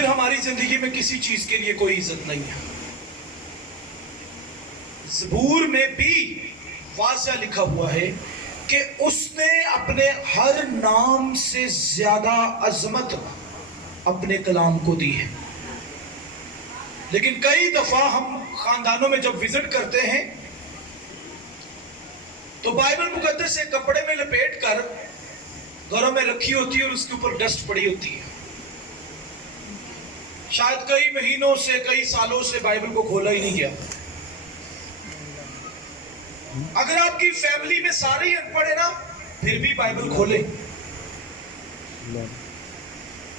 پھر ہماری زندگی میں کسی چیز کے لیے کوئی عزت نہیں ہے۔ زبور میں بھی واضح لکھا ہوا ہے کہ اس نے اپنے ہر نام سے زیادہ عظمت اپنے کلام کو دی ہے۔ لیکن کئی دفعہ ہم خاندانوں میں جب وزٹ کرتے ہیں تو بائبل مقدس سے کپڑے میں لپیٹ کر گھروں میں رکھی ہوتی ہے اور اس کے اوپر ڈسٹ پڑی ہوتی ہے۔ شاید کئی مہینوں سے کئی سالوں سے بائبل کو کھولا ہی نہیں گیا۔ اگر آپ کی فیملی میں سارے ہی ان پڑھ ہیں نا، پھر بھی بائبل کھولے۔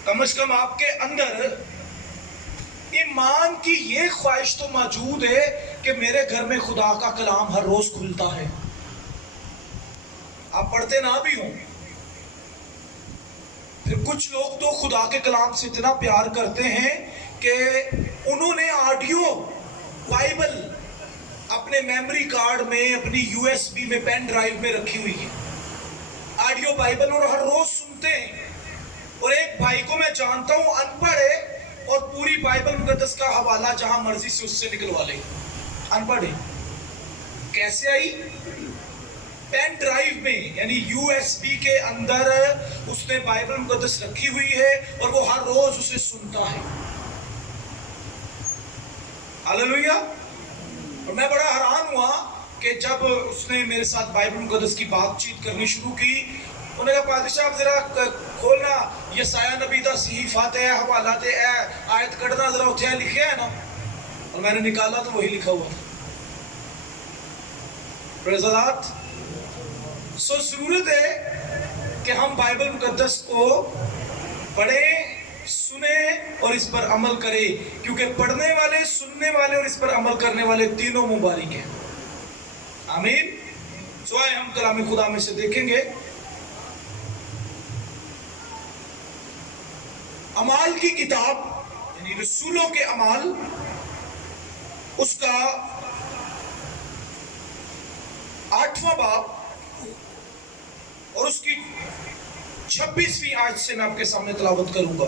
کم از کم آپ کے اندر ایمان کی یہ خواہش تو موجود ہے کہ میرے گھر میں خدا کا کلام ہر روز کھلتا ہے۔ آپ پڑھتے نہ بھی ہوں، پھر کچھ لوگ تو خدا کے کلام سے اتنا پیار کرتے ہیں کہ انہوں نے آڈیو بائبل اپنے میموری کارڈ میں، اپنی یو ایس بی میں، پین ڈرائیو میں رکھی ہوئی ہے، آڈیو بائبل، اور ہر روز سنتے ہیں۔ اور ایک بھائی کو میں جانتا ہوں ان پڑھ ہے اور پوری بائبل مقدس کا حوالہ جہاں مرضی سے اس سے نکلوا لے۔ ان پڑھ ہے کیسے آئی؟ پین ڈرائیو میں، یعنی یو ایس بی کے اندر اس نے بائبل مقدس رکھی ہوئی ہے اور وہ ہر روز اسے سنتا ہے۔ ہاللیلویہ۔ اور میں بڑا حیران ہوا کہ جب اس نے میرے ساتھ بائبل مقدس کی بات چیت کرنی شروع کی، انہوں نے کہا پادری صاحب ذرا کھولنا یسایہ نبی دا صحیفات ہے، حوالات ہے، آیت کڑنا ذرا اتھے لکھے ہے نا، اور میں نے نکالا تو وہی لکھا ہوا تھا۔ پریز دی لارڈ۔ سو ضرورت ہے کہ ہم بائبل مقدس کو پڑھیں، سنیں اور اس پر عمل کریں، کیونکہ پڑھنے والے، سننے والے اور اس پر عمل کرنے والے تینوں مبارک ہیں۔ آمین۔ سو آئے ہم کلام خدا میں سے دیکھیں گے اعمال کی کتاب، یعنی رسولوں کے اعمال، اس کا 8واں باب اور اس کی 26ویں آیت سے میں آپ کے سامنے تلاوت کروں گا۔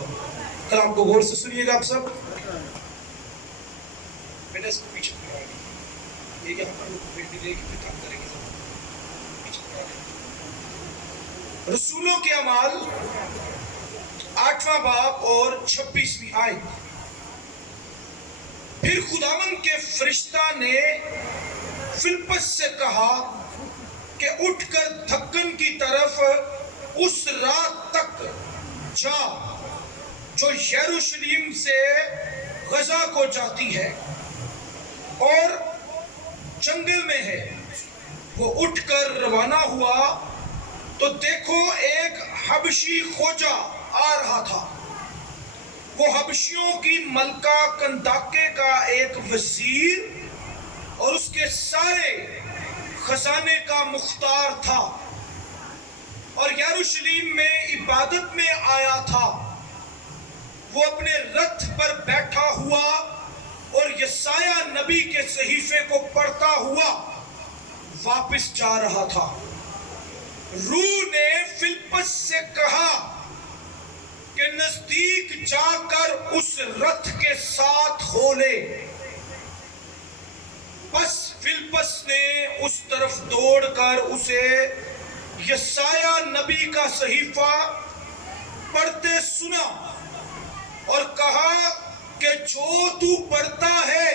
کلام کو غور سے سنیے گا آپ سب۔ بیٹا اس کو پیچھے پڑھا ہے، یہ یہاں پر بیٹی لے کے کام کریں گے۔ پیچھے پڑھا ہے رسولوں کے اعمال 8واں باب اور 26ویں آیت۔ پھر خداوند کے فرشتہ نے فلپس سے کہا کہ اٹھ کر دھکن کی طرف اس رات تک جا جو یروشلیم سے غزہ کو جاتی ہے اور جنگل میں ہے۔ وہ اٹھ کر روانہ ہوا تو دیکھو ایک حبشی خوجہ آ رہا تھا۔ وہ حبشیوں کی ملکہ کنداکے کا ایک وزیر اور اس کے سارے خزانے کا مختار تھا، اور یروشلیم میں عبادت میں آیا تھا۔ وہ اپنے رتھ پر بیٹھا ہوا اور یسایہ نبی کے صحیفے کو پڑھتا ہوا واپس جا رہا تھا۔ روح نے فلپس سے کہا کہ نزدیک جا کر اس رتھ کے ساتھ ہو لے۔ بس فلپس نے اس طرف دوڑ کر اسے یسایہ نبی کا صحیفہ پڑھتے سنا اور کہا کہ جو تو پڑھتا ہے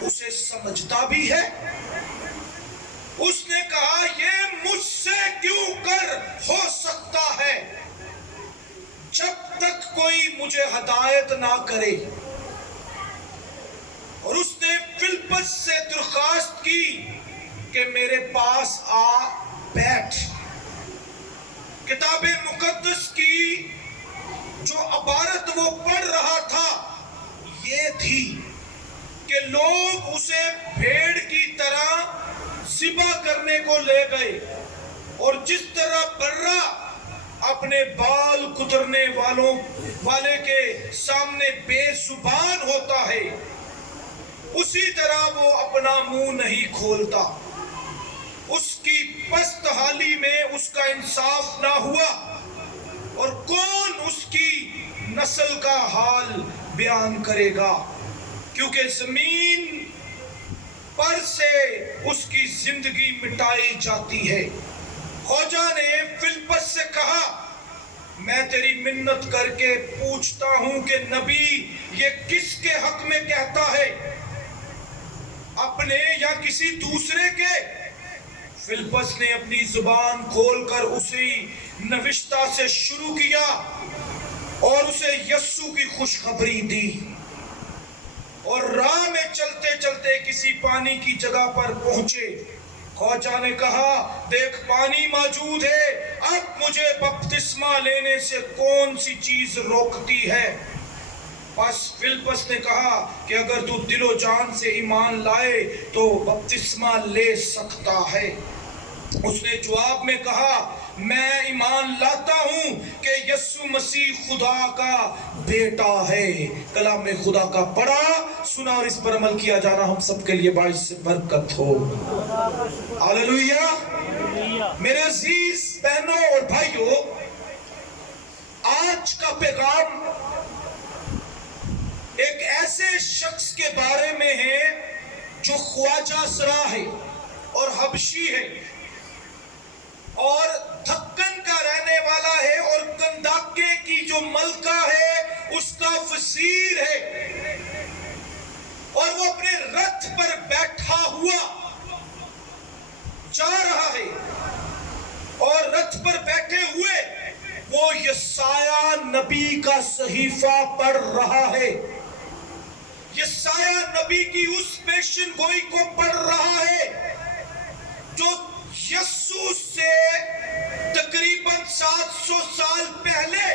اسے سمجھتا بھی ہے؟ اس نے کہا یہ مجھ سے کیوں کر ہو سکتا ہے جب تک کوئی مجھے ہدایت نہ کرے؟ اور اس نے فلپس سے درخواست کی کہ میرے پاس آ بیٹھ۔ کتاب مقدس کی جو عبارت وہ پڑھ رہا تھا یہ تھی کہ لوگ اسے بھیڑ کی طرح ذبح کرنے کو لے گئے، اور جس طرح برہ اپنے بال کترنے والے کے سامنے بے زبان ہوتا ہے، اسی طرح وہ اپنا منہ نہیں کھولتا۔ اس کی پست حالی میں اس کا انصاف نہ ہوا، اور کون اس کی नस्ल का हाल बयान करेगा, क्योंकि जमीन पर से उसकी जिंदगी मिटाई जाती है। ख्वाजा ने फिलिप्पस से कहा, मैं तेरी मिन्नत करके पूछता हूं कि नबी ये किसके हक में कहता है, अपने या किसी दूसरे के? फिलिप्पस ने अपनी जुबान खोलकर उसी नविश्ता से शुरू किया और उसे यस्सु की खुशखबरी दी। और राह में चलते चलते किसी पानी की जगह पर पहुंचे। ख्वाजा ने कहा, देख पानी मौजूद है, अब मुझे बपतिस्मा लेने से कौन सी चीज रोकती है? बस फिलिप्पस ने कहा कि अगर तू दिलो जान से ईमान लाए तो बपतिस्मा ले सकता है। उसने जवाब में कहा, मैं ईमान लाता हूं कि यस्सु मसीह खुदा का बेटा है। कलाम में खुदा का पढ़ा, सुना और इस पर अमल किया जाना हम सबके लिए बाइस से बरकत हो। हालेलुया। मेरे अजीज बहनों और भाइयों, आज का पैगाम एक ऐसे शख्स के बारे में है जो ख्वाजा सरा है और हबशी है और धक्कन का रहने वाला है और कंदाके की जो मलका है उसका वजीर है, और वो अपने रथ पर बैठा हुआ जा रहा है और रथ पर बैठे हुए वो यशाया नबी का सहीफा पढ़ रहा है। यशाया नबी की उस पेशन गोई को पढ़ रहा है जो यस्सु से तकरीबन 700 साल पहले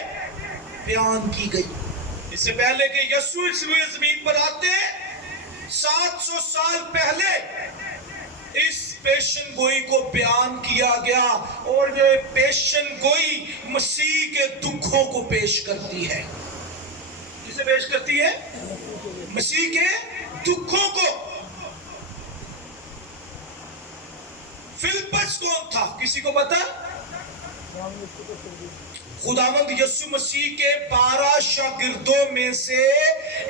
बयान की गई। इससे पहले कि यस्सु इस जमीन पर आते 700 साल पहले इस पेशन गोई को बयान किया गया, और ये पेशन गोई मसीह के दुखों को पेश करती है। किसे पेश करती है? मसीह के दुखों को। फिलिप्पस कौन था, किसी को पता? खुदावंद यीशु मसीह के 12 शागिर्दों में से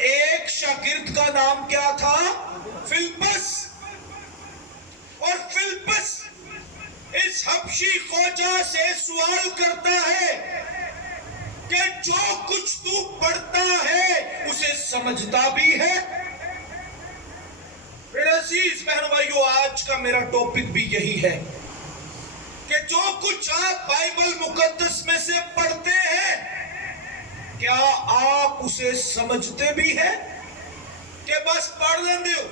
एक शागिर्द का नाम क्या था? फिलिप्पस। और फिलिप्पस इस हबशी ख्वाजा से सवाल करता है कि जो कुछ तू पढ़ता है उसे समझता भी है? मेरे अजीज बहनों भाइयों, आज का मेरा टॉपिक भी यही है कि जो कुछ आप बाइबल मुकद्दस में से पढ़ते हैं, क्या आप उसे समझते भी हैं कि बस पढ़ लेते हो?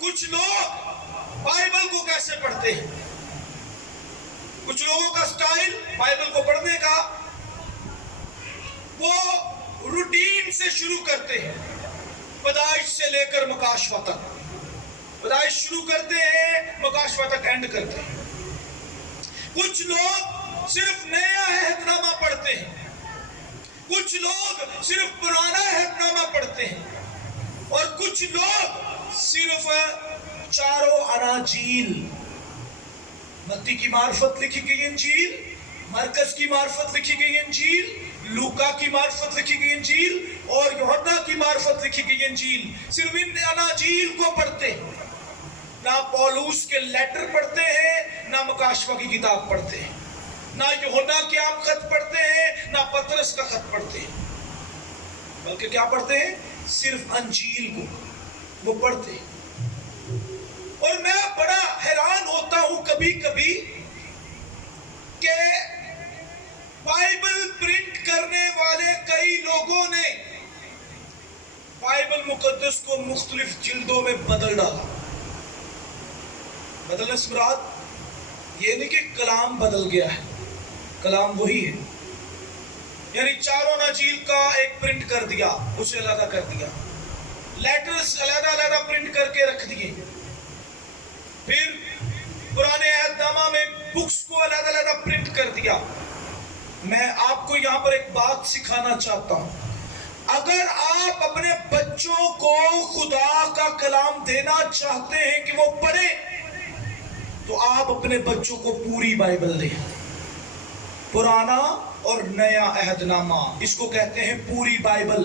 कुछ लोग बाइबल को कैसे पढ़ते हैं? कुछ लोगों का स्टाइल बाइबल को पढ़ने का, वो रूटीन से शुरू करते हैं, पैदाइश से लेकर मकाशवा तक। पैदाइश शुरू करते हैं, मकाशवा तक एंड करते हैं। कुछ लोग सिर्फ नया अहदनामा पढ़ते हैं, कुछ लोग सिर्फ पुराना अहदनामा पढ़ते हैं, और कुछ लोग सिर्फ चारों अनाजील, मत्ती की मार्फत लिखी गई इंजील, मरकस की मार्फत लिखी गई इंजील, लूका की मार्फत लिखी गई इंजील और यूहन्ना की मार्फत लिखी गई इंजील, सिर्फ इन अनाजील को पढ़ते हैं। ना पौलुस के लेटर पढ़ते हैं, ना मकाशवा की किताब पढ़ते हैं, ना यूहन्ना के आम खत पढ़ते हैं, ना पतरस का खत पढ़ते हैं, बल्कि क्या पढ़ते हैं? सिर्फ अंजील को वो पढ़ते हैं। और मैं बड़ा हैरान होता हूं कभी कभी कि बाइबल प्रिंट करने वाले कई लोगों ने बाइबल मुकद्दस को मुख्तलिफ जिल्दों में बदल डाला। बदलने से मुराद ये नहीं कि कलाम बदल गया है, कलाम वही है। यानी चारों नाजील का एक प्रिंट कर दिया, उसे अलग कर दिया, लेटर्स अलग प्रिंट करके रख दिए, फिर पुराने अहदनामा में बुक्स को अलग प्रिंट कर दिया। मैं आपको यहाँ पर एक बात सिखाना चाहता हूं। अगर आप अपने बच्चों को खुदा का कलाम देना चाहते हैं कि वो पढ़े, तो आप अपने बच्चों को पूरी बाइबल दें, पुराना اور نیا عہد نامہ، اس کو کہتے ہیں پوری بائبل۔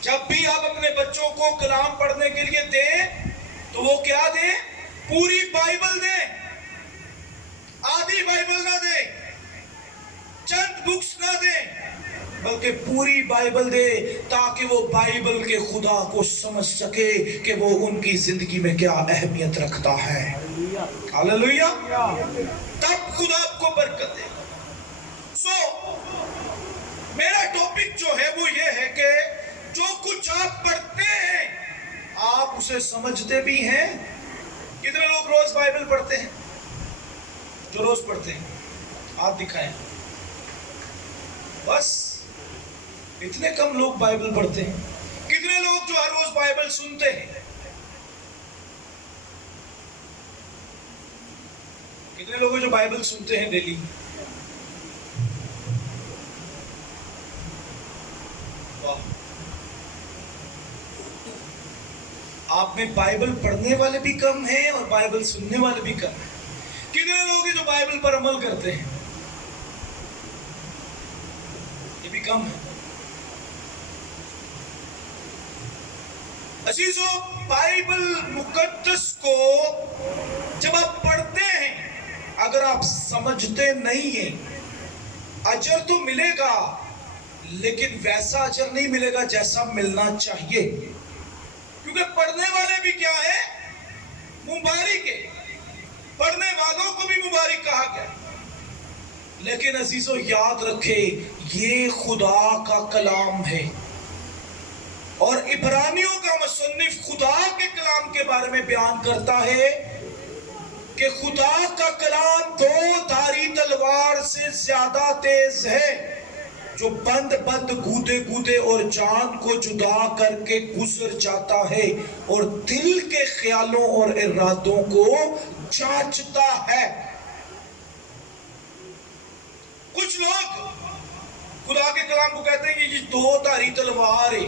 جب بھی آپ اپنے بچوں کو کلام پڑھنے کے لیے دیں تو وہ کیا دیں؟ پوری بائبل دیں، آدھی بائبل نہ دیں، چند بکس نہ دیں، بلکہ پوری بائبل دے، تاکہ وہ بائبل کے خدا کو سمجھ سکے کہ وہ ان کی زندگی میں کیا اہمیت رکھتا ہے۔ ہاللویا! تب خدا آپ کو برکت دے۔ میرا ٹاپک جو ہے وہ یہ ہے کہ جو کچھ آپ پڑھتے ہیں آپ اسے سمجھتے بھی ہیں؟ کتنے لوگ روز بائبل پڑھتے ہیں؟ جو روز پڑھتے ہیں آپ دکھائیں۔ بس اتنے کم لوگ بائبل پڑھتے ہیں۔ کتنے لوگ جو ہر روز بائبل سنتے ہیں؟ کتنے لوگ جو بائبل سنتے ہیں ڈیلی؟ آپ میں بائبل پڑھنے والے بھی کم ہیں اور بائبل سننے والے بھی کم ہیں۔ کتنے لوگ ہیں جو بائبل پر عمل کرتے ہیں؟ یہ بھی کم ہے۔ عزیزو، بائبل مقدس کو جب آپ پڑھتے ہیں، اگر آپ سمجھتے نہیں ہیں، اجر تو ملے گا لیکن ویسا اجر نہیں ملے گا جیسا ملنا چاہیے، کیونکہ پڑھنے والے بھی کیا ہے؟ مبارک ہے، پڑھنے والوں کو بھی مبارک کہا گیا۔ لیکن عزیزو یاد رکھے، یہ خدا کا کلام ہے، اور عبرانیوں کا مصنف خدا کے کلام کے بارے میں بیان کرتا ہے کہ خدا کا کلام دو دھاری تلوار سے زیادہ تیز ہے، جو بند گودے گودے اور جان کو جدا کر کے گزر جاتا ہے اور دل کے خیالوں اور ارادوں کو جانچتا ہے۔ کچھ لوگ خدا کے کلام کو کہتے ہیں کہ یہ دو دھاری تلوار ہے،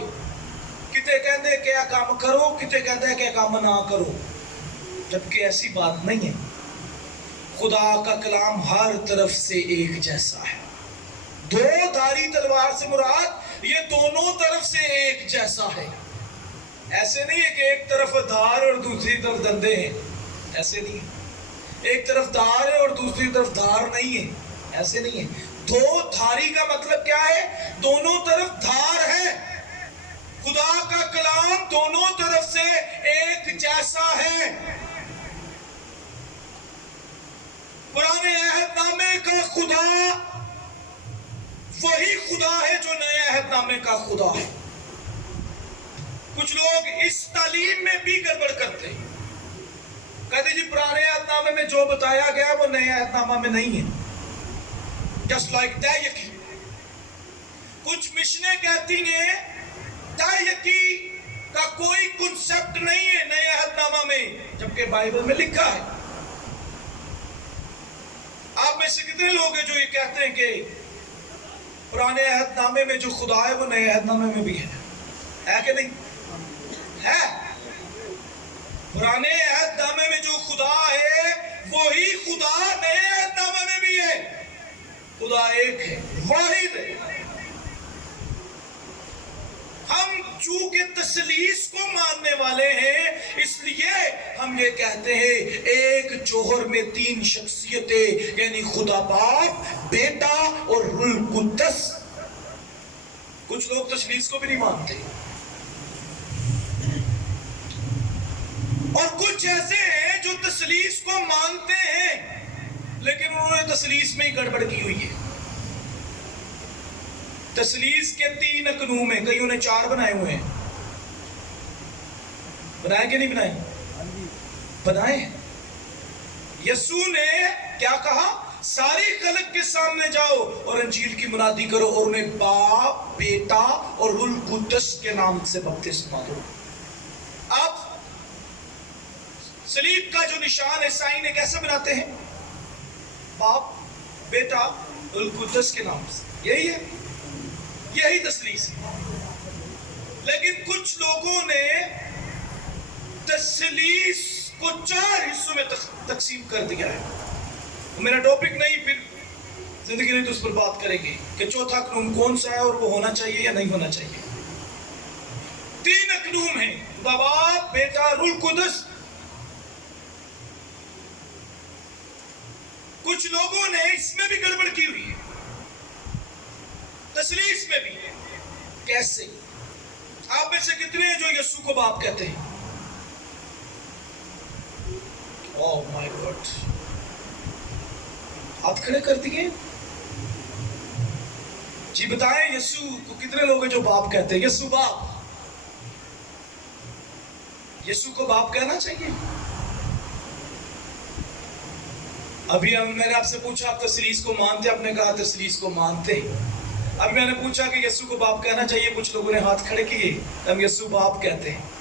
کتے کہتے ہیں کہ کام کرو، کتے کہتے ہیں کہ کام نہ کرو، جبکہ ایسی بات نہیں ہے۔ خدا کا کلام ہر طرف سے ایک جیسا ہے۔ دو دھاری تلوار سے مراد یہ دونوں طرف سے ایک جیسا ہے۔ ایسے نہیں ہے کہ ایک طرف دھار اور دوسری طرف دندے ہیں، ایسے نہیں ہے۔ ایک طرف دھار ہے اور دوسری طرف دھار نہیں ہے، ایسے نہیں ہے۔ دو دھاری کا مطلب کیا ہے؟ دونوں طرف دھار ہے۔ خدا کا کلام دونوں طرف سے ایک جیسا ہے۔ پرانے عہد نامے کا خدا وہی خدا ہے جو نئے عہد نامے کا خدا ہے۔ کچھ لوگ اس تعلیم میں بھی گڑبڑ کرتے ہیں، کہتے جی پرانے عہد نامے میں جو بتایا گیا وہ نئے عہد نامہ میں نہیں ہے، just like دائیکی۔ کچھ مشنیں کہتی ہیں دائیکی کا کوئی کنسپٹ نہیں ہے نئے عہد نامہ میں، جبکہ بائبل میں لکھا ہے۔ آپ میں سے کتنے لوگ ہیں جو یہ کہتے ہیں کہ پرانے عہد نامے میں جو خدا ہے وہ نئے عہد نامے میں بھی ہے کہ نہیں؟ ہے۔ پرانے عہد نامے میں جو خدا ہے وہی خدا نئے عہد نامے میں بھی ہے۔ خدا ایک ہے، واحد ہے۔ ہم چونکہ تثلیث کو ماننے والے ہیں، اس لیے ہم یہ کہتے ہیں ایک جوہر میں تین شخصیتیں، یعنی خدا باپ، بیٹا اور روح القدس۔ کچھ لوگ تثلیث کو بھی نہیں مانتے، اور کچھ ایسے ہیں جو تثلیث کو مانتے ہیں لیکن انہوں نے تثلیث میں ہی گڑبڑ کی ہوئی ہے۔ تثلیث کے تین اقنوم ہیں، کئیوں نے چار بنائے ہوئے ہیں۔ بنائے کہ نہیں بنائے؟ بنائے۔ یسوع نے کیا کہا؟ ساری خلق کے سامنے جاؤ اور انجیل کی منادی کرو اور انہیں باپ، بیٹا اور روح القدس کے نام سے بپتسمہ دو۔ اب صلیب کا جو نشان عیسائی نے کیسے بناتے ہیں؟ باپ، بیٹا، روح القدس کے نام سے۔ یہی ہے، یہی تثلیث ہے۔ لیکن کچھ لوگوں نے تثلیث کو چار حصوں میں تقسیم کر دیا ہے۔ میرا ٹاپک نہیں، پھر जिंदगी में तो उस पर बात करेंगे कि चौथा कनून कौन सा है और वो होना चाहिए या नहीं होना चाहिए। 3 कनून है, खुदा बाप, बेटा, रूह कुदस। कुछ लोगों ने इसमें भी गड़बड़ की हुई है, तसलीस में भी। कैसे? आप में से कितने हैं जो यीशु को बाप कहते हैं? ओह माय गॉड, हाथ खड़े कर दिए जी। बताएं, यीशु को कितने लोग हैं जो बाप कहते हैं? यीशु बाप, यीशु को बाप कहना चाहिए। अभी मैंने आपसे पूछा आप तसलीस को मानते? आपने कहा तसलीस को मानते। अब मैंने पूछा कि यीशु को बाप कहना चाहिए, कुछ लोगों ने हाथ खड़े किए। हम यीशु बाप कहते हैं।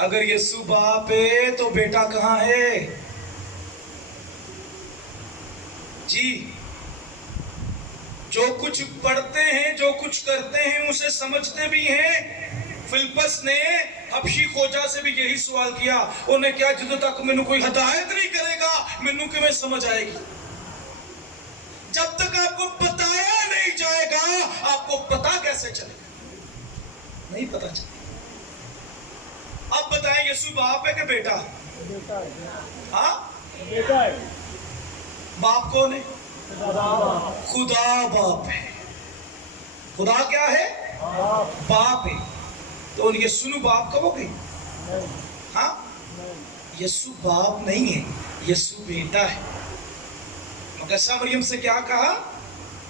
अगर यीशु बाप है तो बेटा कहाँ है जी? जो कुछ पढ़ते हैं, जो कुछ करते हैं, उसे समझते भी हैं। फिलिप्पस ने हबशी खोजा से भी यही सवाल किया। उन्हें क्या, ਜਦੋਂ तक मैनू कोई हिदायत नहीं करेगा मैनू किवें समझ आएगी? जब तक आपको बताया नहीं जाएगा आपको पता कैसे चलेगा? नहीं पता चलेगा। अब बताएं, यीशु बाप है कि बेटा? बेटा है। हाँ, बेटा है। बाप कौन है? खुदा बाप है। खुदा क्या है? बाप है। तो यीशु नु बाप कहोगे? हाँ, यीशु बाप नहीं है, यीशु बेटा है। मकद्दसा मरियम से क्या कहा?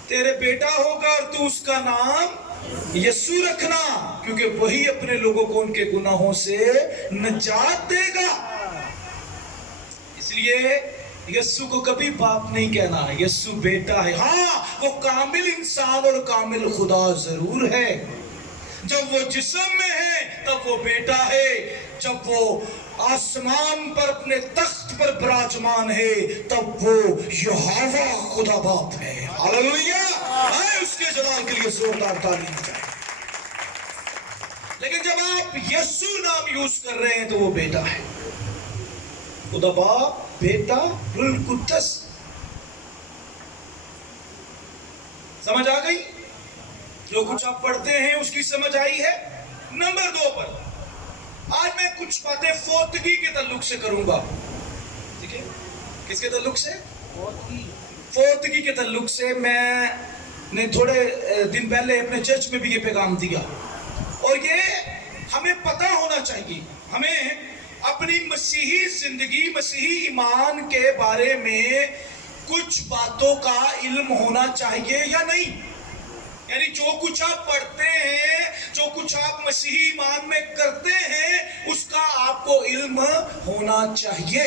तेरे बेटा होगा और तू उसका नाम यीशु रखना, क्योंकि वही अपने लोगों को उनके गुनाहों से निजात देगा। इसलिए यीशु को कभी बाप नहीं कहना, यीशु बेटा है। हाँ, वो कामिल इंसान और कामिल खुदा जरूर है। जब वो जिस्म में है तब वो बेटा है, जब वो आसमान पर अपने तख्त पर विराजमान है तब वो यहोवा खुदा बाप है। हालेलुया! आए उसके जलाल के लिए जोरदार तालीम जाए। लेकिन जब आप यीशु नाम यूज कर रहे हैं तो वो बेटा है। खुदा बाप, बेटा, रूह कुद्दस। समझ आ गई? जो कुछ आप पढ़ते हैं उसकी समझ आई है? नंबर 2 पर आज मैं कुछ बातें फोतगी के ताल्लुक से करूंगा। ठीक है? किसके ताल्लुक से? फोतगी के ताल्लुक से। मैंने थोड़े दिन पहले अपने चर्च में भी ये पैगाम दिया, और ये हमें पता होना चाहिए। हमें अपनी मसीही जिंदगी, मसीही ईमान के बारे में कुछ बातों का इल्म होना चाहिए या नहीं। यानी जो कुछ आप पढ़ते हैं, जो कुछ आप मसीही ईमान में करते हैं, उसका आपको इल्म होना चाहिए।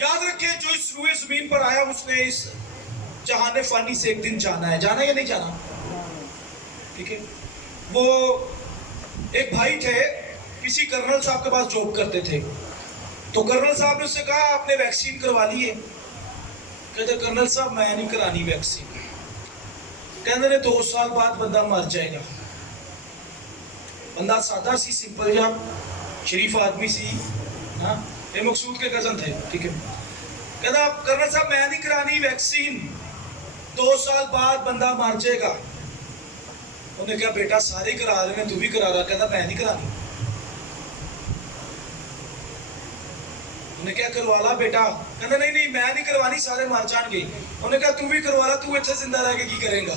याद रखें, जो इस रूए जमीन पर आया उसने इस जहाने फानी से एक दिन जाना है। जाना या नहीं जाना? ठीक है। वो एक भाई थे, किसी कर्नल साहब के पास जॉब करते थे। तो कर्नल साहब ने उससे कहा आपने वैक्सीन करवा ली है? कहते कर्नल साहब मैं नहीं करानी वैक्सीन। कहते ने 2 साल बाद बंदा मर जाएगा। बंदा सादा सी, सिंपल या शरीफ आदमी सी। हाँ, ये मकसूद के कजन थे। ठीक है। कहता कर्नल साहब मैं नहीं करानी वैक्सीन, 2 साल बाद बंदा मर जाएगा। उन्हें कहा बेटा सारे करा रहे हैं, तू भी करा रहा। कहता मैं नहीं करानी। उन्हें क्या करवा ला बेटा? कहता नहीं नहीं मैं नहीं करवानी, सारे मर जाएंगे। उन्हें कहा तू भी करवा ला, तू इतने जिंदा रह के की करेगा?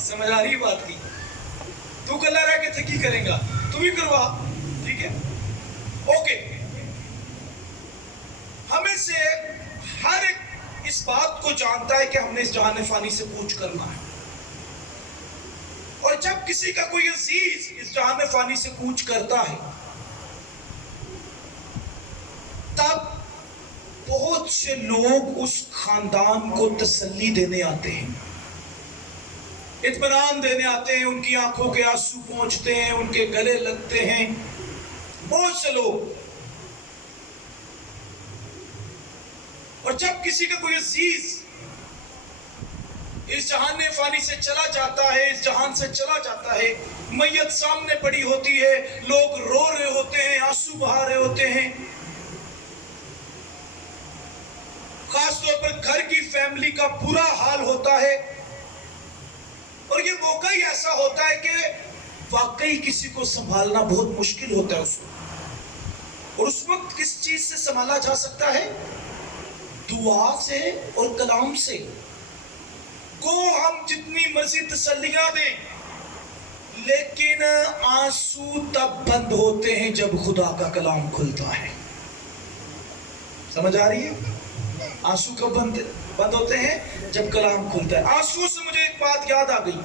समझ आ रही बात की? तू कल्ला रह के की करेगा, तू भी करवा। ठीक है, ओके। हमें से हर एक इस बात को जानता है कि हमने इस जहान फानी से कूच करना है, और जब किसी का कोई अजीज इस जहान फानी से कूच करता है तब बहुत से लोग उस खानदान को तसल्ली देने आते हैं, इत्मीनान देने आते हैं, उनकी आंखों के आंसू पहुंचते हैं, उनके गले लगते हैं। बहुत से लोग। और जब किसी का कोई अजीज इस जहान फानी से चला जाता है, इस जहान से चला जाता है, मैयत सामने पड़ी होती है, लोग रो रहे होते हैं, आंसू बहा रहे होते हैं, خاص طور پر گھر کی فیملی کا برا حال ہوتا ہے، اور یہ موقع ہی ایسا ہوتا ہے کہ واقعی کسی کو سنبھالنا بہت مشکل ہوتا ہے اس وقت، اور اس وقت کس چیز سے سنبھالا جا سکتا ہے؟ دعا سے اور کلام سے۔ کو ہم جتنی مرضی تسلیاں دیں، لیکن آنسو تب بند ہوتے ہیں جب خدا کا کلام کھلتا ہے۔ سمجھ آ رہی ہے؟ آنسو کب بند ہوتے ہیں؟ جب کلام کھلتا ہے۔ آنسو سے مجھے ایک بات یاد آ گئی،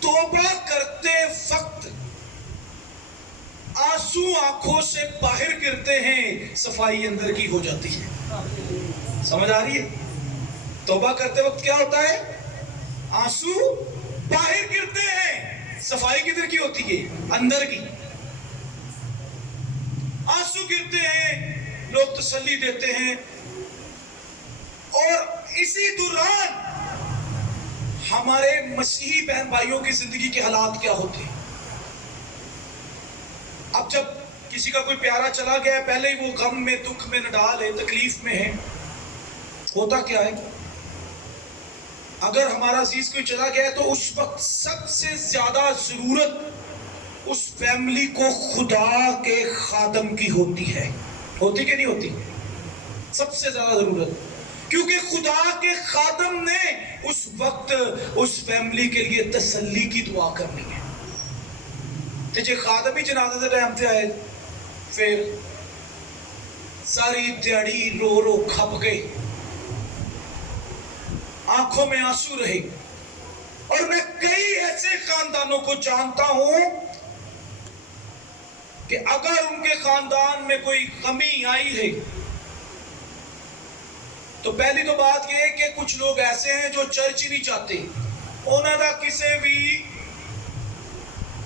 توبہ کرتے وقت آنسو آنکھوں سے باہر گرتے ہیں، صفائی اندر کی ہو جاتی ہے۔ سمجھ آ رہی ہے؟ توبہ کرتے وقت کیا ہوتا ہے؟ آنسو باہر گرتے ہیں، صفائی کدھر کی ہوتی ہے؟ اندر کی۔ آنسو گرتے ہیں، لوگ تسلی دیتے ہیں، اور اسی دوران ہمارے مسیحی بہن بھائیوں کی زندگی کے حالات کیا ہوتے ہیں؟ اب جب کسی کا کوئی پیارا چلا گیا ہے، پہلے ہی وہ غم میں، دکھ میں نڈال ہے، تکلیف میں ہے، ہوتا کیا ہے؟ اگر ہمارا عزیز کوئی چلا گیا ہے تو اس وقت سب سے زیادہ ضرورت اس فیملی کو خدا کے خادم کی ہوتی ہے۔ ہوتی کہ نہیں ہوتی؟ سب سے زیادہ ضرورت، کیونکہ خدا کے خادم نے اس وقت اس فیملی کے لیے تسلی کی دعا کرنی ہے۔ جی خادم ہی جنازے سے ٹائم سے آئے، پھر ساری دیہڑی رو رو کھپ گئے، آنکھوں میں آنسو رہے، اور میں کئی ایسے خاندانوں کو جانتا ہوں کہ اگر ان کے خاندان میں کوئی کمی آئی ہے تو پہلی تو بات یہ ہے کہ کچھ لوگ ایسے ہیں جو چرچ ہی نہیں چاہتے، انہوں دا کسی بھی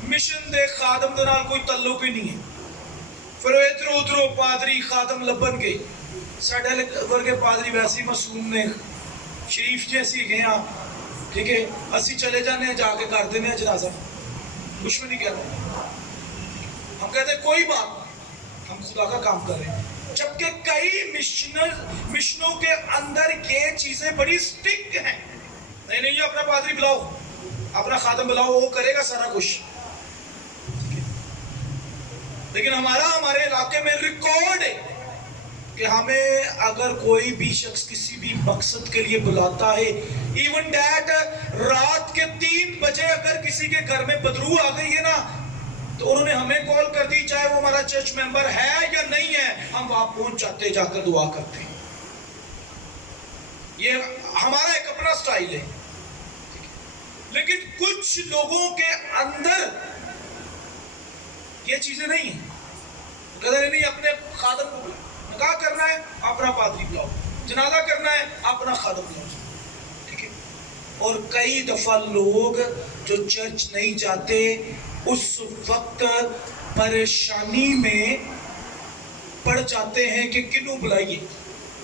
مشن دے خادم دے نال کوئی تعلق ہی نہیں ہے، پھر وہ ادھر ادھر پادری خادم لبن گئے۔ ساڈے ورگے پادری ویسے معصوم نے، شریف جیسی گئے ہاں، ٹھیک ہے، اسی چلے جانے ہیں، جا کے کر دینے ہیں جنازہ، کچھ بھی نہیں کہتے، ہم کہتے ہیں کوئی بات نہیں، ہم خدا کا کام کر رہے ہیں۔ جبکہ کئی مشنوں کے اندر یہ چیزیں بڑی سٹرکٹ ہیں، نہیں نہیں اپنا پادری بلاؤ، اپنا خادم بلاؤ، وہ کرے گا سارا کچھ، لیکن ہمارے علاقے میں ریکارڈ ہے کہ ہمیں اگر کوئی بھی شخص کسی بھی مقصد کے لیے بلاتا ہے، ایون ڈیٹ رات کے 3 بجے اگر کسی کے گھر میں بدرو آ گئی ہے نا، تو انہوں نے ہمیں کال کر دی، چاہے وہ ہمارا چرچ ممبر ہے یا نہیں ہے، ہم وہاں پہنچ جاتے، جا کر دعا کرتے ہیں۔ یہ ہمارا ایک اپنا سٹائل ہے، لیکن کچھ لوگوں کے اندر یہ چیزیں نہیں ہیں، کہتے نہیں اپنے خادم کو بلاؤ، نکاح کرنا ہے اپنا پادری بلاؤ، جنازہ کرنا ہے اپنا خادم بلاؤ، ٹھیک ہے۔ اور کئی دفعہ لوگ جو چرچ نہیں جاتے اس وقت پریشانی میں پڑ جاتے ہیں کہ کنوں بلائیے۔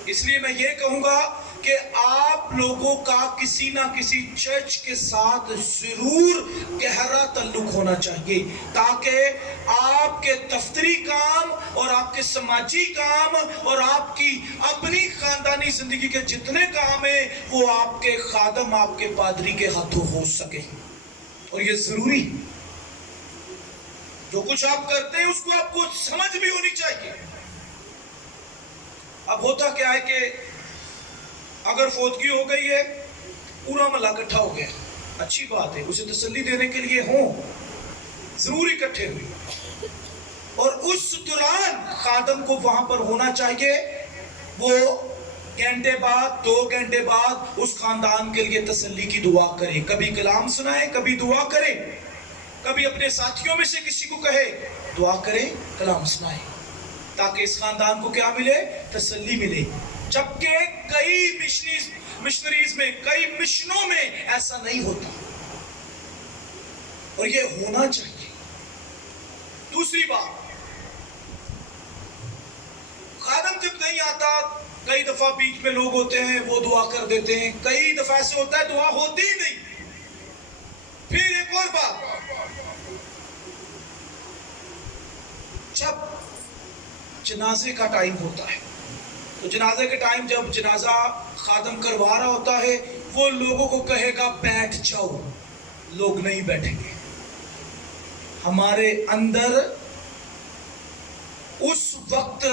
اس لیے میں یہ کہوں گا کہ آپ لوگوں کا کسی نہ کسی چرچ کے ساتھ ضرور گہرا تعلق ہونا چاہیے، تاکہ آپ کے دفتری کام اور آپ کے سماجی کام اور آپ کی اپنی خاندانی زندگی کے جتنے کام ہیں وہ آپ کے خادم، آپ کے پادری کے ہاتھوں ہو سکے، اور یہ ضروری ہے۔ جو کچھ آپ کرتے ہیں اس کو آپ کو سمجھ بھی ہونی چاہیے۔ اب ہوتا کیا ہے کہ اگر فوتگی ہو گئی ہے، پورا محلہ اکٹھا ہو گیا، اچھی بات ہے، اسے تسلی دینے کے لیے ہوں ضرور اکٹھے ہوئے، اور اس دوران خادم کو وہاں پر ہونا چاہیے، وہ گھنٹے بعد 2 گھنٹے بعد اس خاندان کے لیے تسلی کی دعا کرے، کبھی کلام سنائے، کبھی دعا کرے، کبھی اپنے ساتھیوں میں سے کسی کو کہے دعا کرے، کلام سنائے، تاکہ اس خاندان کو کیا ملے؟ تسلی ملے۔ جبکہ کئی مشنریز میں، کئی مشنوں میں ایسا نہیں ہوتا، اور یہ ہونا چاہیے۔ دوسری بات، خادم جب نہیں آتا، کئی دفعہ بیچ میں لوگ ہوتے ہیں وہ دعا کر دیتے ہیں، کئی دفعہ ایسے ہوتا ہے دعا ہوتی ہی نہیں۔ پھر ایک اور بات، जनाजे का टाइम होता है, तो जनाजे के टाइम जब जनाजा खादम करवा रहा होता है, वो लोगों को कहेगा बैठ जाओ, लोग नहीं बैठेंगे। हमारे अंदर उस वक्त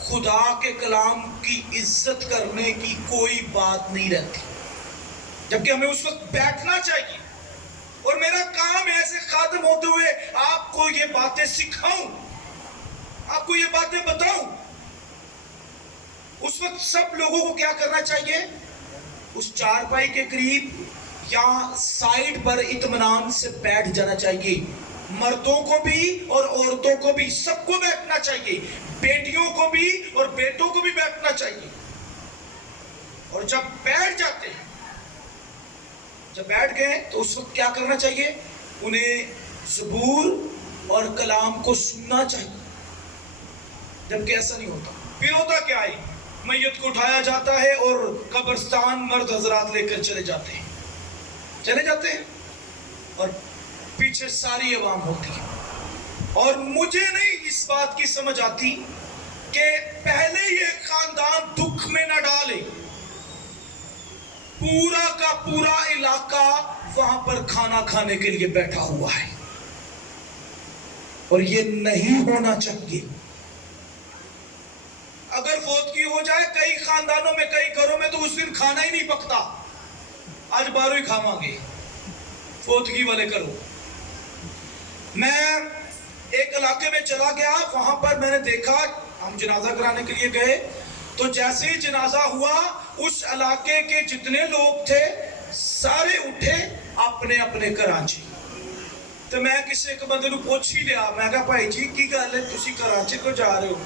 खुदा के कलाम की इज्जत करने की कोई बात नहीं रहती, जबकि हमें उस वक्त बैठना चाहिए। और मेरा काम है ऐसे खादम होते हुए आपको ये बातें सिखाऊं, आपको ये बातें बताऊं। उस वक्त सब लोगों को क्या करना चाहिए? उस चारपाई के करीब या साइड पर इत्मीनान से बैठ जाना चाहिए। मर्दों को भी और औरतों को भी, सबको बैठना चाहिए, बेटियों को भी और बेटों को भी बैठना चाहिए। और जब बैठ जाते हैं, जब बैठ गए तो उस वक्त क्या करना चाहिए? उन्हें ज़बूर और कलाम को सुनना चाहिए, जबकि ऐसा नहीं होता। फिर होता क्या है? मैयत को उठाया जाता है और कब्रिस्तान मर्द हजरात लेकर चले जाते हैं और पीछे सारी अवाम होती है। और मुझे नहीं इस बात की समझ आती कि पहले ये खानदान दुख में न डाले, पूरा का पूरा इलाका वहां पर खाना खाने के लिए बैठा हुआ है, और ये नहीं होना चाहिए। अगर फौतगी हो जाए कई खानदानों में, कई घरों में, तो उस दिन खाना ही नहीं पकता, आज बाहरों ही खावांगे, फौतगी वाले करो। मैं एक इलाके में चला गया, वहां पर मैंने देखा, हम जनाजा कराने के लिए गए, तो जैसे ही जनाजा हुआ उस इलाके के जितने लोग थे सारे उठे अपने अपने कराची। तो मैं किसी एक बंदे को पूछ ही लिया, मैं कहा भाई जी की गल है, तुसी कराची को जा रहे हो?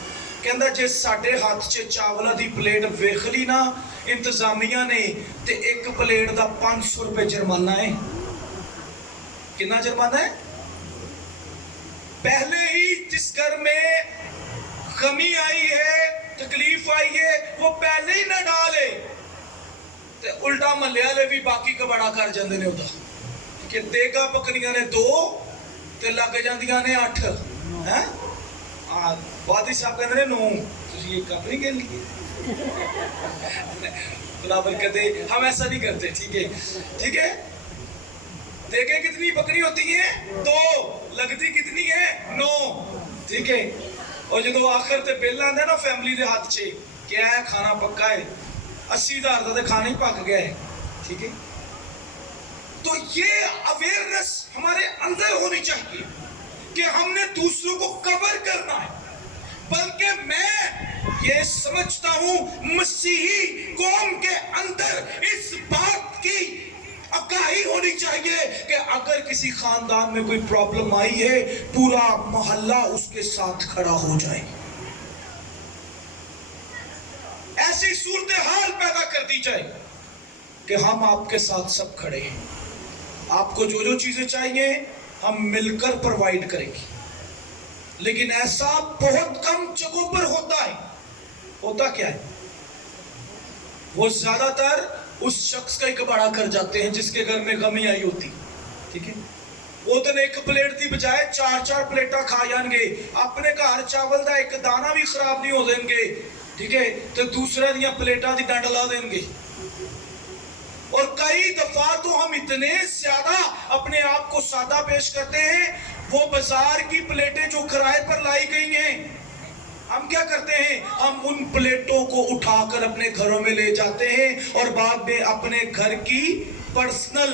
कहता जे साडे हाथ च चावलों की प्लेट वेख ली ना इंतजामिया ने, ते एक प्लेट का 500 रुपए जुर्माना है। कितना जुर्माना है? पहले ही जिस घर में कमी आई है, तकलीफ आई है, वो पहले ही ना डाले, ते उल्टा महल्ले वाले भी बाकी का बड़ा कर जाते ने उदा कि देगा पकड़ियां ने 2 ते लग जांदियां ने 8 हैं। वादी साहब कहते ने 9, तुसी ये काम नहीं कर लिए बराबर कहते, हम ऐसा नहीं करते। ठीक है। देखे कितनी बकरी होती है? 2, लगती कितनी है? 9। ठीक है। और जो आखिर ते बिल आंदा ना फैमिली के हाथ च, क्या है खाना पक्का है, 80,000 का तो खाना ही पक गया है। ठीक है। तो ये अवेयरनेस हमारे अंदर होनी चाहिए कि हमने दूसरों को कवर करना है, बल्कि मैं ये समझता हूं मसीही कौम के अंदर इस बात की आगाही होनी चाहिए कि अगर किसी खानदान में कोई प्रॉब्लम आई है, पूरा मोहल्ला उसके साथ खड़ा हो जाए। ऐसी सूरत हाल पैदा कर दी जाए कि हम आपके साथ सब खड़े हैं, आपको जो जो चीजें चाहिए हम मिलकर प्रोवाइड करेंगे। लेकिन ऐसा बहुत कम जगहों पर होता है। होता क्या है? वो ज्यादातर उस शख्स का एक बड़ा कर जाते हैं जिसके घर में गमी आई होती। ठीक है। वो तो एक प्लेट की बजाय 4-4 प्लेटा खा जाएंगे, अपने घर चावल का एक दाना भी खराब नहीं हो देंगे। ठीक है। तो दूसरे दियां प्लेटा की डंड ला देंगे। और कई दफा तो हम इतने ज्यादा अपने आप को सादा पेश करते हैं, वो बाजार की प्लेटें जो किराए पर लाई गई हैं, हम क्या करते हैं? हम उन प्लेटों को उठाकर अपने घरों में ले जाते हैं और बाद में अपने घर की पर्सनल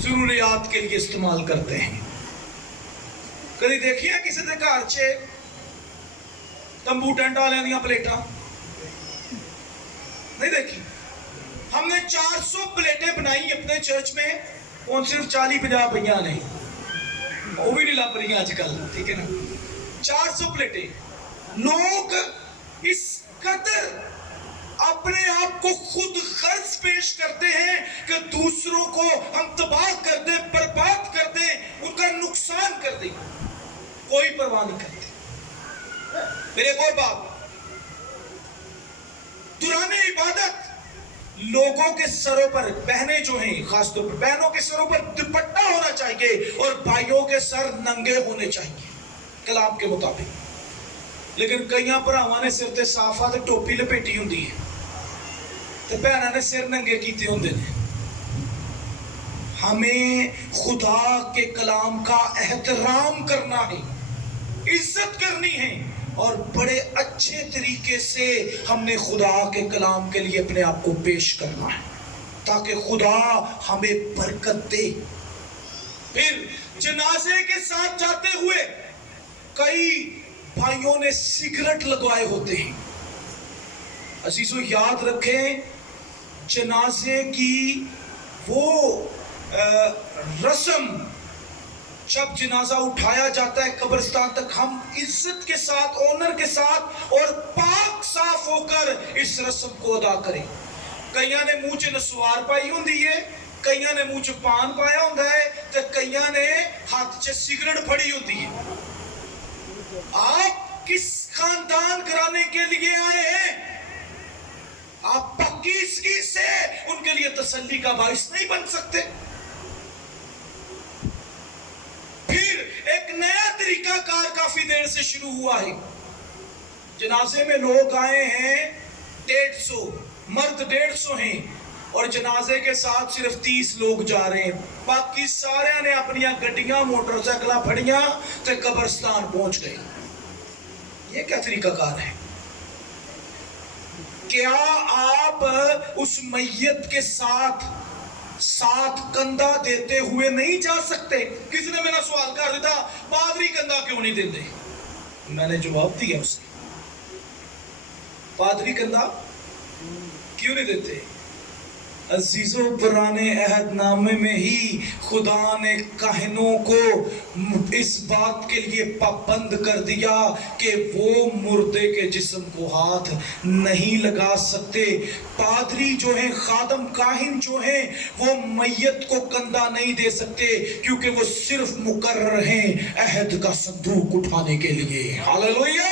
जरूरियात के लिए इस्तेमाल करते हैं। कभी देखिए किसी के घर च तंबू टेंट वाले दियां प्लेटा? नहीं देखी। हमने 400 प्लेटें बनाई अपने चर्च में, और सिर्फ 40-50 पईयां ने, वो भी नहीं लग रही आजकल। ठीक है ना। 400 प्लेटें। लोग इस कदर अपने आप को खुद खर्च पेश करते हैं कि दूसरों को हम तबाह कर दे, बर्बाद कर दे, उनका नुकसान कर दे, कोई परवाह नहीं करते। मेरे एक और बात, दुराने इबादत लोगों के सरों पर, बहनें जो हैं खासतौर पर, बहनों के सरों पर दुपट्टा होना चाहिए और भाइयों के सर नंगे होने चाहिए कलाम के मुताबिक। लेकिन कई भरावां ने सिर ते साफा ते टोपी लपेटी हुंदी है ते भैणां ने सिर नंगे कीते हुंदे ने। हमें खुदा के कलाम का एहतराम करना है, इज्जत करनी है, और बड़े अच्छे तरीके से हमने खुदा के कलाम के लिए अपने आप को पेश करना है ताकि खुदा हमें बरकत दे। फिर जनाजे के साथ जाते हुए कई भाइयों ने सिगरेट लगवाए होते हैं। अजीजों याद रखें, जनाजे की वो रस्म, जब जनाजा उठाया जाता है कब्रिस्तान तक, हम इज्जत के साथ, ऑनर के साथ और पाक साफ होकर इस रस्म को अदा करें। कईयां ने मुंह च नसवार पाई होंदी है, कईयां ने मुंह च पान पाया होंदा है ते कईयां ने हाथ च सिगरेट फड़ी होती है। आप किस खानदान कराने के लिए आए हैं? आप पाकीज़गी से उनके लिए तसल्ली का बाइस नहीं बन सकते। फिर एक नया तरीका कार काफी देर से शुरू हुआ है। जनाजे में लोग आए हैं 150, मर्द 150 हैं और जनाजे के साथ सिर्फ 30 लोग जा रहे हैं। बाकी सारे ने अपनी गड्डियां मोटरसाइकिल फड़ियां ते कब्रिस्तान पहुंच गए। ये क्या तरीका कार है? क्या आप उस मैयत के साथ कंधा देते हुए नहीं जा सकते? किसी ने मेरा सवाल कर दिया, पादरी कंधा क्यों नहीं देते? मैंने जवाब दिया उसे, पादरी कंधा क्यों नहीं देते? अजीजों, पुराने अहदनामे में ही खुदा ने काहिनों को इस बात के लिए पाबंद कर दिया कि वो मुर्दे के जिस्म को हाथ नहीं लगा सकते। पादरी जो हैं, खादम काहिन जो हैं, वो मैयत को कंधा नहीं दे सकते क्योंकि वो सिर्फ मुकर्रर हैं अहद का संदूक उठाने के लिए। हालेलुया,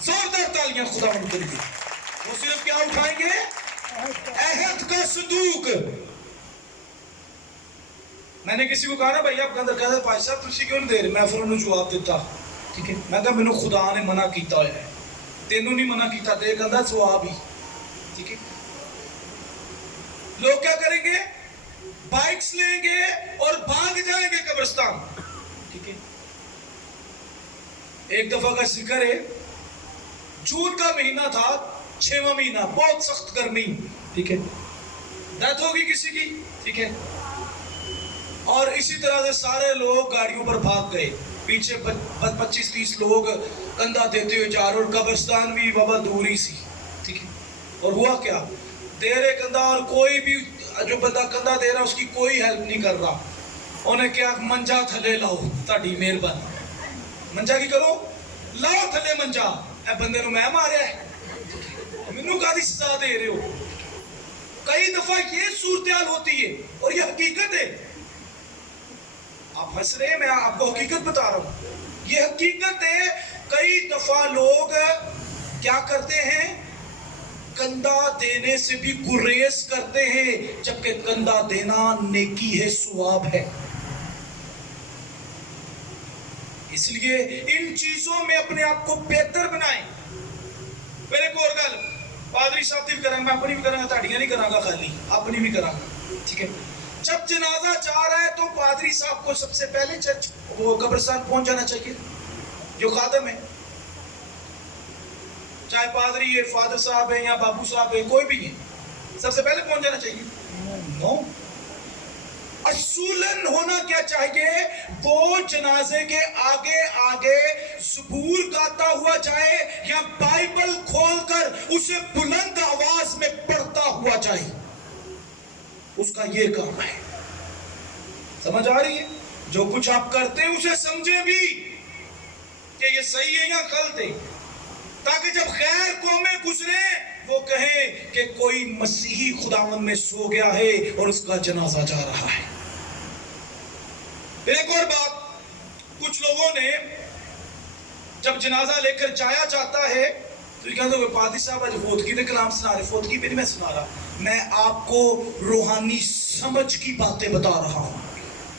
जोरदार तालियां खुदावंद के लिए। वो सिर्फ क्या उठाएंगे? अहद का संदूक। मैंने किसी को कहा ना, भाई आप अंदर कहते भाई साहब तुसी क्यों नहीं दे रहे? मैं फिर उन्होंने जवाब दिता, ठीक है, मैं कहा मैनू खुदा ने मना किया होया है, तेनू नहीं मना किया, ते कहंदा जवाब ही, ठीक है। लोग क्या करेंगे? बाइक्स लेंगे और भाग जाएंगे कब्रिस्तान, ठीक है। एक दफा का जिक्र है, जून का महीना था, 6वां महीना, बहुत सख्त गर्मी, ठीक है, डेथ होगी किसी की, ठीक है, और इसी तरह से सारे लोग गाड़ियों पर भाग गए। पीछे 25-30 लोग कंधा देते हुए जा रहे, और कब्रिस्तान भी बाबा दूर ही सी, ठीक है। और हुआ क्या? दे रहे कंधा, और कोई भी जो बंदा कंधा दे रहा उसकी कोई हेल्प नहीं कर रहा। उन्हें क्या, मंजा थले लाओ, ताड़ी मेहरबानी, मंजा की करो, लाओ थले मंजा। ए बंदे नु मैं मारिया है, मैनू कादी सजा दे रहे हो? कई दफा ये सूरत होती है और ये हकीकत है। आप हंस रहे हैं, मैं आपको हकीकत बता रहा हूं, ये हकीकत है। कई दफा लोग क्या करते हैं? कंधा देने से भी गुरेज करते हैं, जबकि कंधा देना नेकी है, सवाब है। इसलिए इन चीजों में अपने आप को बेहतर बनाएं। मेरे को और गल पादरी साहब की भी करा, मैं अपनी भी करांगा, ताड़ियां नहीं करांगा, खाली अपनी भी करांगा, ठीक है। जब जनाजा जा रहा है तो पादरी साहब को सबसे पहले चर्च वो कब्रिस्तान पहुंच जाना चाहिए, जो खादम है, चाहे पादरी है, फादर साहब है या बाबू साहब है, कोई भी है, सबसे पहले पहुंच जाना चाहिए। नो, असूलन होना क्या चाहिए? वो जनाजे के आगे आगे ज़बूर गाता हुआ जाए या बाइबल खोलकर उसे बुलंद आवाज में पढ़ता हुआ जाए, उसका ये काम है। समझ आ रही है? जो कुछ आप करते हैं उसे समझे भी कि ये सही है या गलत है, ताकि जब गैर कौमें गुजरे वो कहे कि कोई मसीही खुदावन में सो गया है और उसका जनाजा जा रहा है। एक और बात, कुछ लोगों ने जब जनाजा लेकर जाया जाता है तो कहते हैं पादरी साहब आज फोतगी के कलाम सुना रहे, फोतगी भी नहीं मैं सुना रहा, मैं आपको रूहानी समझ की बातें बता रहा हूं।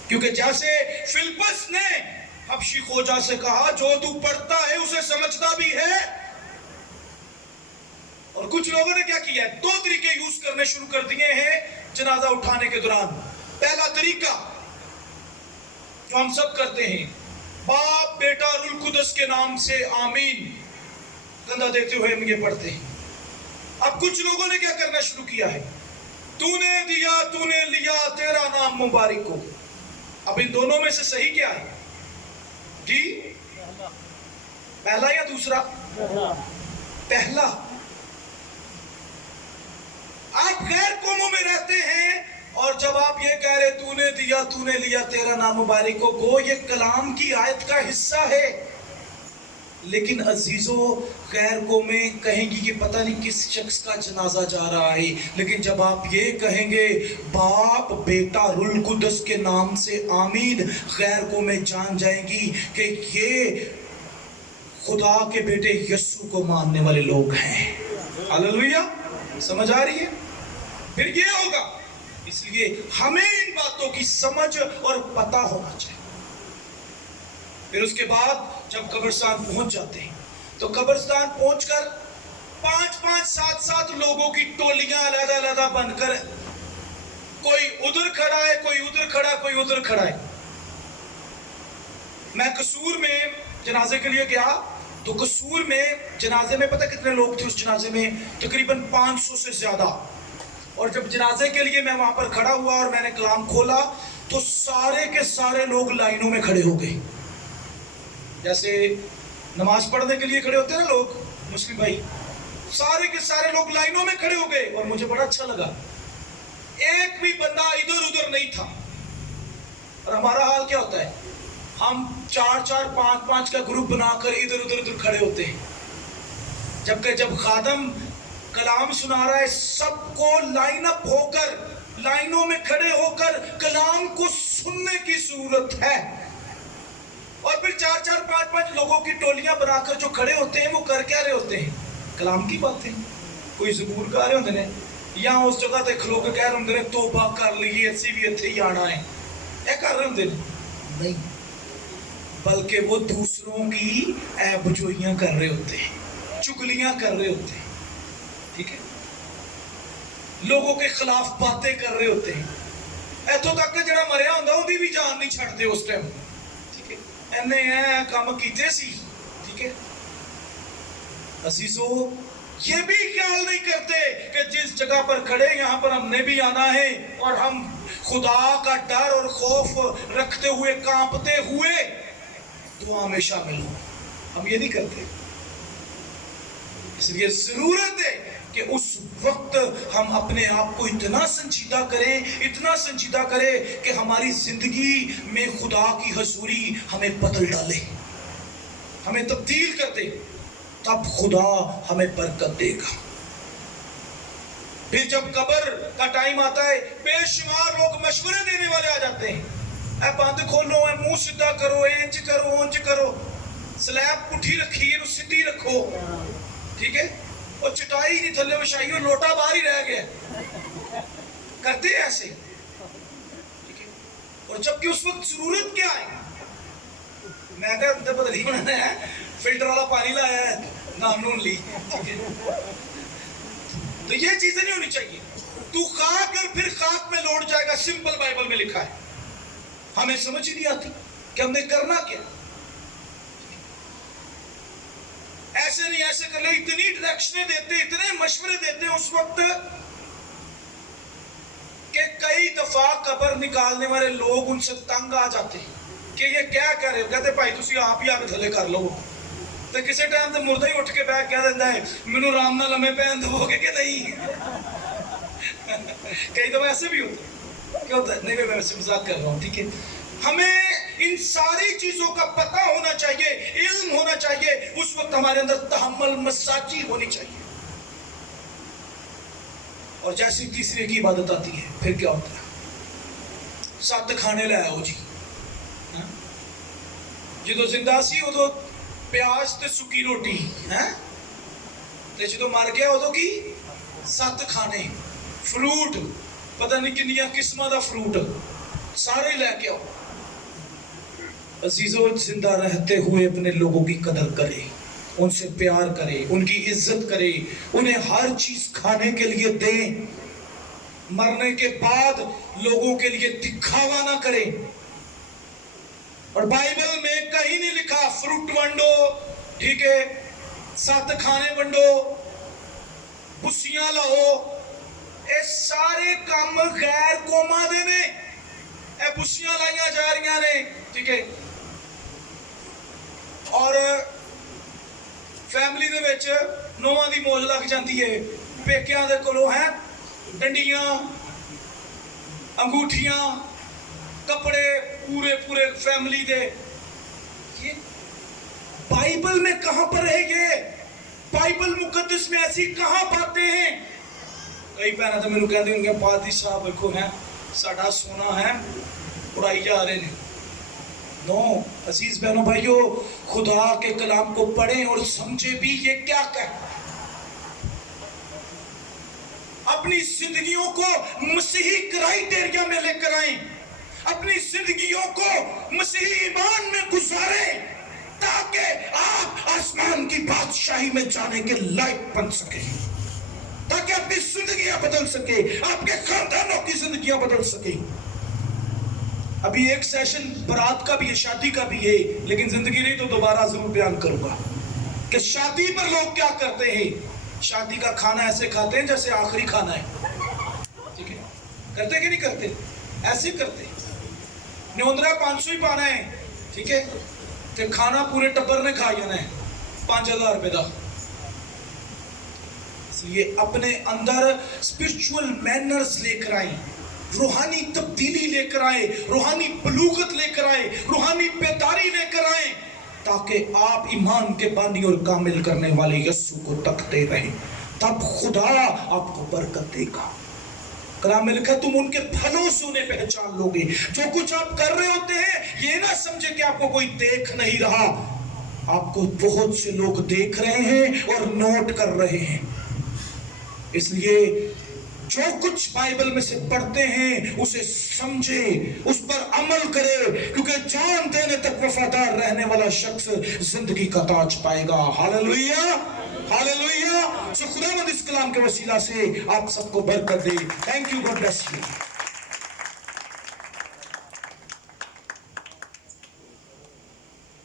क्योंकि जैसे फिलिप्पस ने हबशी खोजा से कहा, जो तू पढ़ता है उसे समझता भी है? और कुछ लोगों ने क्या किया है, दो तरीके यूज करने शुरू कर दिए हैं जनाजा उठाने के दौरान। पहला तरीका जो हम सब करते हैं, बाप बेटा रूह कुदस के नाम से आमीन कंधा देते हुए हम ये पढ़ते हैं। अब कुछ लोगों ने क्या करना शुरू किया है, तूने दिया तूने लिया तेरा नाम मुबारक हो। अब इन दोनों में से सही क्या है जी, पहला या दूसरा? पहला। आप गैर कौमों में रहते हैं और जब आप ये कह रहे तूने दिया तूने लिया तेरा नाम मुबारक हो, गो ये कलाम की आयत का हिस्सा है। लेकिन अजीजों, गैर कौमें कहेंगी कि पता नहीं किस शख्स का जनाजा जा रहा है, लेकिन जब आप ये कहेंगे बाप बेटा रूह कुदस के नाम से आमीन, गैर कौमें जान जाएंगी कि ये खुदा के बेटे यस्सु को मानने वाले लोग हैं। हालेलुया, समझ आ रही है? फिर ये होगा, इसलिए हमें इन बातों की समझ और पता होना चाहिए। फिर उसके बाद जब कब्रिस्तान पहुंच जाते हैं तो कब्रिस्तान पहुंचकर 5-5, 7-7 लोगों की टोलियां अलग-अलग बनकर, कोई उधर खड़ा है, कोई उधर खड़ा, कोई उधर खड़ा है। मैं कसूर में जनाजे के लिए गया तो कसूर में जनाजे में पता कितने लोग थे? उस जनाजे में तकरीबन 500 से ज्यादा। और जब जनाजे के लिए मैं वहां पर खड़ा हुआ और मैंने कलाम खोला तो सारे के सारे लोग लाइनों में खड़े हो गए, जैसे नमाज पढ़ने के लिए खड़े होते हैं ना लोग, मुस्लिम भाई, सारे के सारे लोग लाइनों में खड़े हो गए। और मुझे बड़ा अच्छा लगा, एक भी बंदा इधर उधर नहीं था। और हमारा हाल क्या होता है, हम 4-4, 5-5 का ग्रुप बनाकर इधर उधर खड़े होते हैं, जबकि जब खादम कलाम सुना रहा है सबको लाइन अप होकर, लाइनों में खड़े होकर कलाम को सुनने की जरूरत है। और फिर 4-4, 5-5 लोगों की टोलियां बनाकर जो खड़े होते हैं वो कर क्या रहे होते हैं? कलाम की बातें। कोई ज़बूर गा रहे होते हैं, या उस जगह ते खलो के कह रहे होते हैं तौबा कर ली, असी भी इत्थे ही आना है, ये कर रहे होते हैं? नहीं, बल्कि वो दूसरों की ऐबजोइयां कर रहे होते हैं, चुगलियां कर रहे होते हैं, ठीक है, लोगों के खिलाफ बातें कर रहे होते हैं। इतों तक कि जड़ा मरिया होंदा उहदी भी जान नहीं छड्डदे उस टाइम, ठीक है, इन्ने काम कीते सी, ठीक है। अजीजों, ये भी ख्याल नहीं करते कि जिस जगह पर खड़े यहाँ पर हमने भी आना है और हम खुदा का डर और खौफ रखते हुए, कांपते हुए दुआ में शामिल हो। हम ये नहीं करते, इसलिए जरूरत है कि उस वक्त हम अपने आप को इतना संजीदा करें, इतना संजीदा करें कि हमारी जिंदगी में खुदा की हजूरी हमें बदल डाले, हमें तब्दील कर दे, तब खुदा हमें बरकत देगा। फिर जब कब्र का टाइम आता है, बेशुमार लोग मशवरे देने वाले आ जाते हैं, ऐ बंद खोलो, ऐ मुंह सीधा करो, इंज करो, उंज करो, स्लैब पुठी रखी है, सीधी रखो, ठीक है, और चटाई नहीं थल्ले बिछाई और लोटा बाहर ही रह गया, करते हैं ऐसे, ठीक है। और जबकि उस वक्त जरूरत क्या है, मैं क्या अंदर बदली बनाना है, फिल्टर वाला पानी लाया है, नाम नून ली, ठीक है। तो ये चीजें नहीं होनी चाहिए। तू खाक और फिर खाक में लौट जाएगा, सिंपल बाइबल में लिखा है। हमें समझ ही नहीं आती कि हमने करना क्या। ऐसे नहीं, ऐसे कर ले, इतनी डायरेक्शनें देते, इतने मशवरे देते उस वक्त कि कई दफा कब्र निकालने वाले लोग उनसे तंग आ जाते हैं कि ये क्या कर रहे हो। कहते भाई तुसी आप ही आके थले कर लो, तो किसी टाइम तो मुर्दा ही उठ के बैठ कह देता है मैनू आराम नाल लम्मे पैन दोगे कि नहीं। कई दफा ऐसे भी होता है, क्या होता है, नहीं मैं वैसे मजाक कर रहा हूँ, ठीक है। हमें इन सारी चीजों का पता होना चाहिए, इल्म होना चाहिए, उस वक्त हमारे अंदर तहम्मुल मसाजी होनी चाहिए। और जैसी तीसरे की इबादत आती है, फिर क्या होता है, सत खाने ले आओ जी, जो जिंदा सी उदो प्याज ते सुकी रोटी है, ते जो मर गया उदो की सत खाने, फ्रूट, पता नहीं किन्नियां किस्मां दा फ्रूट सारे लैके आओ। अजीजों, जिंदा रहते हुए अपने लोगों की कदर करे, उनसे प्यार करे, उनकी इज्जत करे, उन्हें हर चीज खाने के लिए दें। मरने के बाद लोगों के लिए दिखावा ना करें। और बाइबल में कहीं नहीं लिखा फ्रूट वंडो, ठीक है, सत खाने वंडो, बुसियां लाओ। ये सारे काम गैर कौमां दे ने, ये बुसियां लाइया जा रही ने, ठीक है। और फैमिली दे विच नौवां दी मौज लग जाती है, पेकियां दे कोलों है डंडियां, अंगूठियां, कपड़े पूरे पूरे फैमिली दे। ये बाइबल में कहां पर है? ये बाइबल मुकद्दस में ऐसी कहां बातें हैं? कई भैन तो मैंने कहते होंगे पादी साहब देखो है साडा सोना है उड़ाई जा रहे हैं। नो अजीज बहनों भाइयों, खुदा के कलाम को पढ़ें और समझे भी ये क्या कहता है। अपनी जिंदगियों को मसीही क्राइटेरिया में लेकर आए, अपनी जिंदगियों को मसीही ईमान में गुजारें, ताकि आप आसमान की बादशाही में जाने के लायक बन सके, ताकि अपनी जिंदगियां बदल सके, आपके खानदानों की जिंदगियां बदल सके। अभी एक सेशन बारात का भी है, शादी का भी है, लेकिन जिंदगी नहीं तो दोबारा जरूर बयान करूंगा कि शादी पर लोग क्या करते हैं। शादी का खाना ऐसे खाते हैं जैसे आखिरी खाना है, ठीक है। करते कि नहीं करते? ऐसे करते। न्योंदरा 500 ही पाना है, ठीक है, तो खाना पूरे टब्बर ने खा जाना है 5000 रुपए का। इसलिए अपने अंदर स्पिरिचुअल मैनर्स लेकर आए, रूहानी तब्दीली लेकर आए, रूहानी बलूगत लेकर आए, रूहानी बेदारी लेकर आए, ताकि आप ईमान के बानी और कामिल करने वाले यीशु को तकते रहे। तब खुदा आपको बरकत देगा। कलाम में लिखा तुम उनके फलों से उन्हें पहचान लोगे। जो कुछ आप कर रहे होते हैं ये ना समझे कि आपको कोई देख नहीं रहा, आपको बहुत से लोग देख रहे हैं और नोट कर रहे हैं। इसलिए जो कुछ बाइबल में से पढ़ते हैं उसे समझे, उस पर अमल करे, क्योंकि जान देने तक वफादार रहने वाला शख्स जिंदगी का ताज पाएगा। Hallelujah, hallelujah. सो खुदावंद इस कलाम के वसीला से आप सबको बरकत दे। Thank you, God bless you.